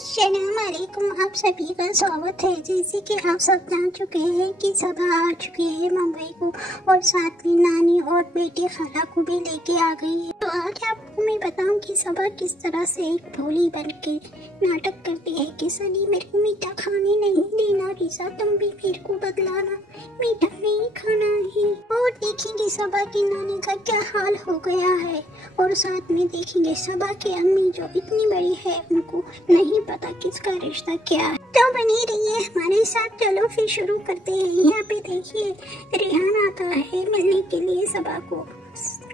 अस्सलाम वालेकुम, आप सभी का स्वागत है। जैसे कि आप सब जान चुके हैं कि सबा आ चुके हैं मुंबई को और साथ में नानी और बेटी खाला को भी लेके आ गई है। तो आज आपको मैं बताऊं कि सबा किस तरह से एक भोली बन के नाटक करती है कि सनी मेरे को मीठा खाने नहीं देना, रिजा तुम भी मेरे को बदलाना, मीठा नहीं खाना है। और देखेंगे सबा की नानी का क्या हाल हो गया है और साथ में देखेंगे सबा की अम्मी जो इतनी बड़ी है उनको नहीं पता किसका रिश्ता क्या है। तो बनी रहिए हमारे साथ। चलो फिर शुरू करते हैं। यहाँ पे देखिए रेहान आता है मिलने के लिए सबा को,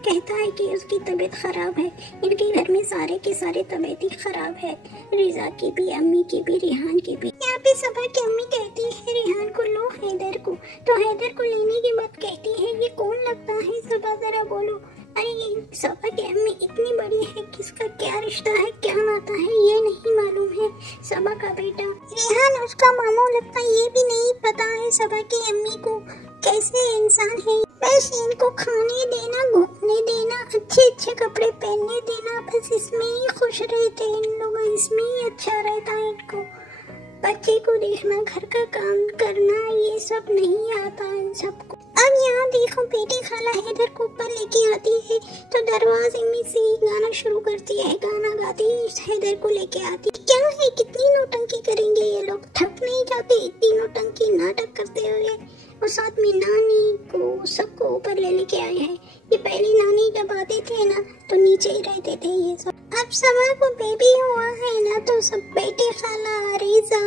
कहता है कि उसकी तबीयत खराब है। इनके घर में सारे के सारे तबीयत ही खराब है, रिजा की भी, अम्मी की भी, रेहान की भी। यहाँ पे सबा की अम्मी कहती है रेहान को लो हैदर को, तो हैदर को लेने के बाद कहती है ये कौन लगता है सबा, जरा बोलो। अरे सबा की अम्मी इतनी बड़ी है, किसका क्या रिश्ता है, क्या नाता है ये नहीं मालूम है। सबा का बेटा रेहान उसका मामू लगता है, ये भी नहीं पता है सबा की अम्मी को कैसे इंसान है। बस इनको खाने देना, घूमने देना, अच्छे अच्छे कपड़े पहनने देना, बस इसमें ही खुश रहते हैं इन लोग, इसमें ही अच्छा रहता है इनको। बच्चे को देखना, घर का काम करना, ये सब नहीं आता है सबको। अब यहाँ देखो बेटी खाला हैदर को ऊपर लेके आती है तो दरवाजे में से गाना शुरू करती है, गाना गाती है, हैदर को लेके आती है। क्या है, कितनी नौटंकी करेंगे ये लोग, थक नहीं जाते इतनी नौटंकी नाटक करते हुए। और साथ में नानी को सबको ऊपर ले लेके आए हैं। ये पहले नानी जब आते थे ना तो नीचे ही रहते थे ये सब। अब सबा को बेबी हुआ है ना तो सब बेटे खाला, रिजा,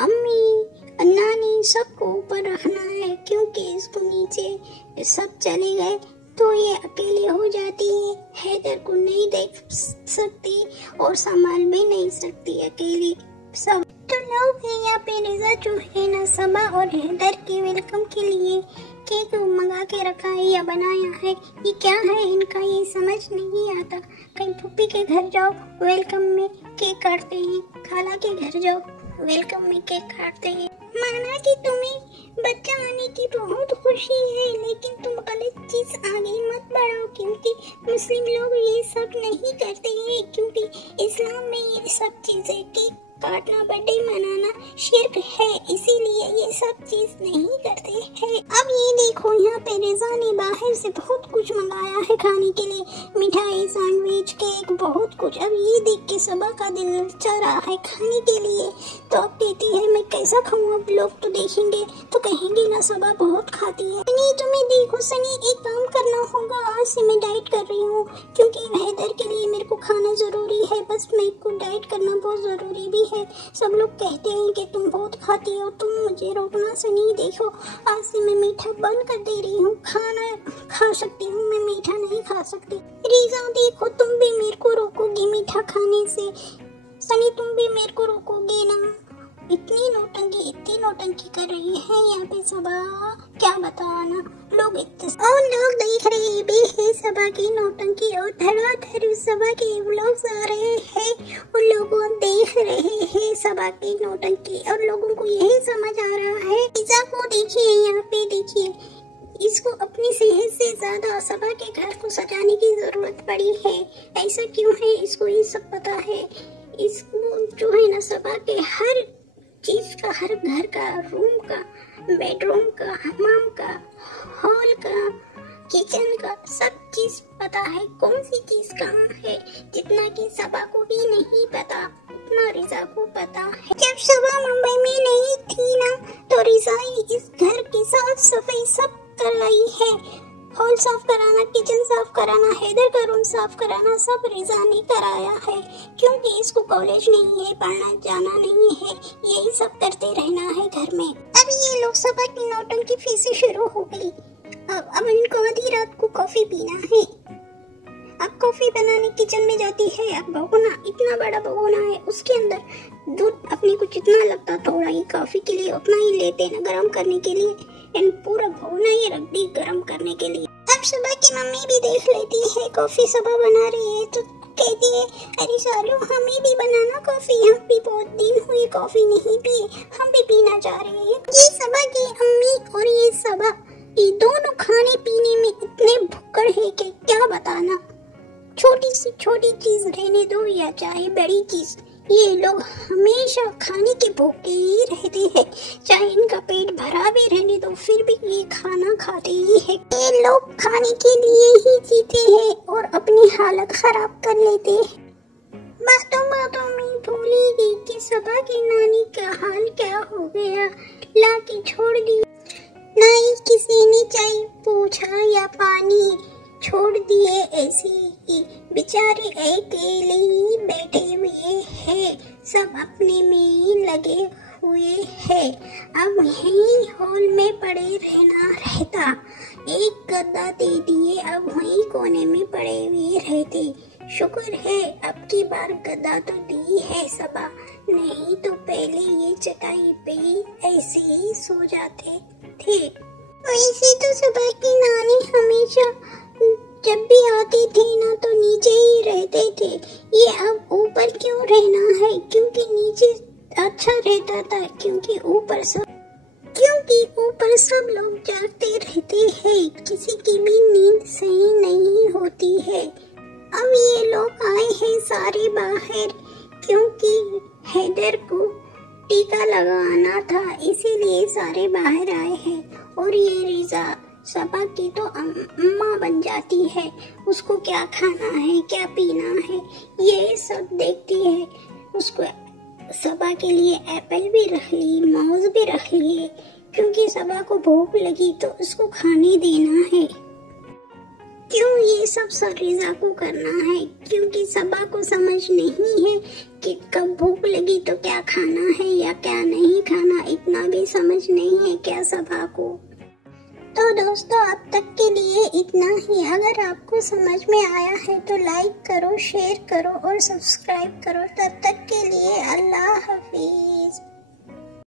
अम्मी, नानी सबको ऊपर रखना है, क्योंकि इसको नीचे सब चले गए तो ये अकेले हो जाती है, हैदर को नहीं देख सकती और संभाल भी नहीं सकती अकेली सब। तो लोग यहाँ पे रिजा जो है ना सबा और हैदर के वेलकम के लिए केक मंगा के रखा है या बनाया है। ये क्या है इनका ये समझ नहीं आता। कहीं फूफी के घर जाओ वेलकम में केक काटते हैं, खाला के घर जाओ वेलकम में केक काटते हैं। माना कि तुम्हें बच्चा आने की बहुत खुशी है, लेकिन तुम गलत चीज आगे मत बढ़ाओ, क्योंकि मुस्लिम लोग ये सब नहीं करते हैं, क्योंकि इस्लाम में ये सब चीजें केक काटना, बर्थडे मनाना शिर्क है, इसीलिए ये सब चीज नहीं करते हैं। अब ये देखो यहाँ पे रिजा ने बाहर से बहुत कुछ मंगाया है खाने के लिए, मिठाई, सैंडविच, केक, बहुत कुछ। अब ये देख के सबा का दिल चाह रहा है खाने के लिए, तो अब कहती है मैं कैसा खाऊं। अब लोग तो देखेंगे तो कहेंगे ना सबा बहुत खाती है। नहीं तुम्हें देखो सनी, एक काम करना होगा, आज से मैं डाइट कर रही हूँ, क्योंकि हैदर के लिए मेरे को खाना जरूरी है, बस मेरे को डाइट करना बहुत जरूरी भी है। सब लोग कहते हैं कि तुम बहुत खाती हो, तुम मुझे रोकना सनी। देखो आज से मैं मीठा बंद कर दे रही हूँ, खाना खा सकती हूँ, मैं मीठा नहीं खा सकती। रिजा देखो तुम भी मेरे को रोकोगी मीठा खाने से, सनी तुम भी मेरे को रोकोगे ना। इतनी नौटंकी कर रही है यहाँ पे सबा, क्या बताना। लोग और लोग देख रहे भी है सबा की नौटंकी, और धड़ाधड़ सबा के व्लॉग्स आ रहे हैं और लोग देख रहे हैं सबा की नौटंकी, और लोगों को यही समझ आ रहा है। रिजा को देखिए, यहाँ पे देखिए, इसको अपनी सेहत से ज्यादा सबा के घर को सजाने की जरूरत पड़ी है। ऐसा क्यों है इसको ये सब पता है। इसको जो है ना सबा के हर चीज का, हर घर का, रूम का, बेडरूम का, हमाम का, हॉल का, किचन का, सब चीज पता है, कौन सी चीज कहाँ है। जितना कि सबा को भी नहीं पता उतना रिजा को पता है। जब सबा मुंबई में नहीं थी ना तो रिजा इस घर की साफ सफाई सब कर रही है, हॉल साफ कराना, किचन साफ कराना, हैदर का रूम साफ कराना, सब रिजा ने कराया है, क्योंकि इसको कॉलेज नहीं है, पढ़ना जाना नहीं है, यही सब करते रहना है घर में। अब ये लोग सबा की नौटंकी फिर से शुरू हो गई। अब इनको आधी रात को कॉफी पीना है। अब कॉफी बनाने किचन में जाती है। अब भगोना, इतना बड़ा भगोना है, उसके अंदर दूध अपने को जितना लगता थोड़ा ही कॉफी के लिए उतना ही लेते हैं ना गर्म करने के लिए, इन पूरा भगोना ही रख दी गर्म करने के लिए। अब सुबह की मम्मी भी देख लेती है कॉफी सबा बना रही है तो कहती है अरे सालू हमें भी बनाना कॉफी, हम भी बहुत दिन हुए कॉफी नहीं पिए, हम भी पीना चाह रहे हैं। ये सबा की अम्मी और ये सबा, ये दोनों खाने पीने में इतने भुक्कड़ है कि क्या बताना। छोटी सी छोटी चीज रहने दो या चाहे बड़ी चीज, ये लोग हमेशा खाने के भूखे ही रहते हैं, चाहे इनका पेट भरा भी रहने तो फिर भी ये खाना खाते ही है। ये लोग खाने के लिए ही जीते हैं और अपनी हालत खराब कर लेते हैं। बातों बातों में भूल ही गई कि सबा की नानी का हाल क्या हो गया, ला के छोड़ दी। ना ही किसी ने चाय पूछा या पानी, छोड़ दिए ऐसे ही। बेचारे अकेले ही बैठे हुए हैं, सब अपने में ही लगे हुए हैं। अब यहीं हॉल में पड़े रहना रहता, एक गद्दा दे दिए, अब वहीं कोने में पड़े हुए रहते। शुक्र है अब की बार गद्दा तो दी है सबा, नहीं तो पहले ये चटाई पे ऐसे ही सो जाते थे। वैसे तो सबा की नानी हमेशा जब भी आती थी ना तो नीचे ही रहते थे, ये अब ऊपर क्यों रहना है? क्योंकि नीचे अच्छा रहता था, क्योंकि ऊपर सब लोग जागते रहते हैं, किसी की भी नींद सही नहीं होती है। अब ये लोग आए हैं सारे बाहर, क्योंकि हैदर को टीका लगाना था, इसीलिए सारे बाहर आए हैं। और ये रिजा सबा की तो अम्मा बन जाती है, उसको क्या खाना है क्या पीना है ये सब देखती है। उसको सबा के लिए एप्पल भी रख ली, मौज भी रख लिए, क्योंकि सबा को भूख लगी तो उसको खाने देना है। क्यों ये सब रिजा को करना है? क्योंकि सबा को समझ नहीं है कि कब भूख लगी तो क्या खाना है या क्या नहीं खाना, इतना भी समझ नहीं है क्या सबा को। तो दोस्तों अब तक के लिए इतना ही। अगर आपको समझ में आया है तो लाइक करो, शेयर करो और सब्सक्राइब करो। तब तक के लिए अल्लाह हाफिज।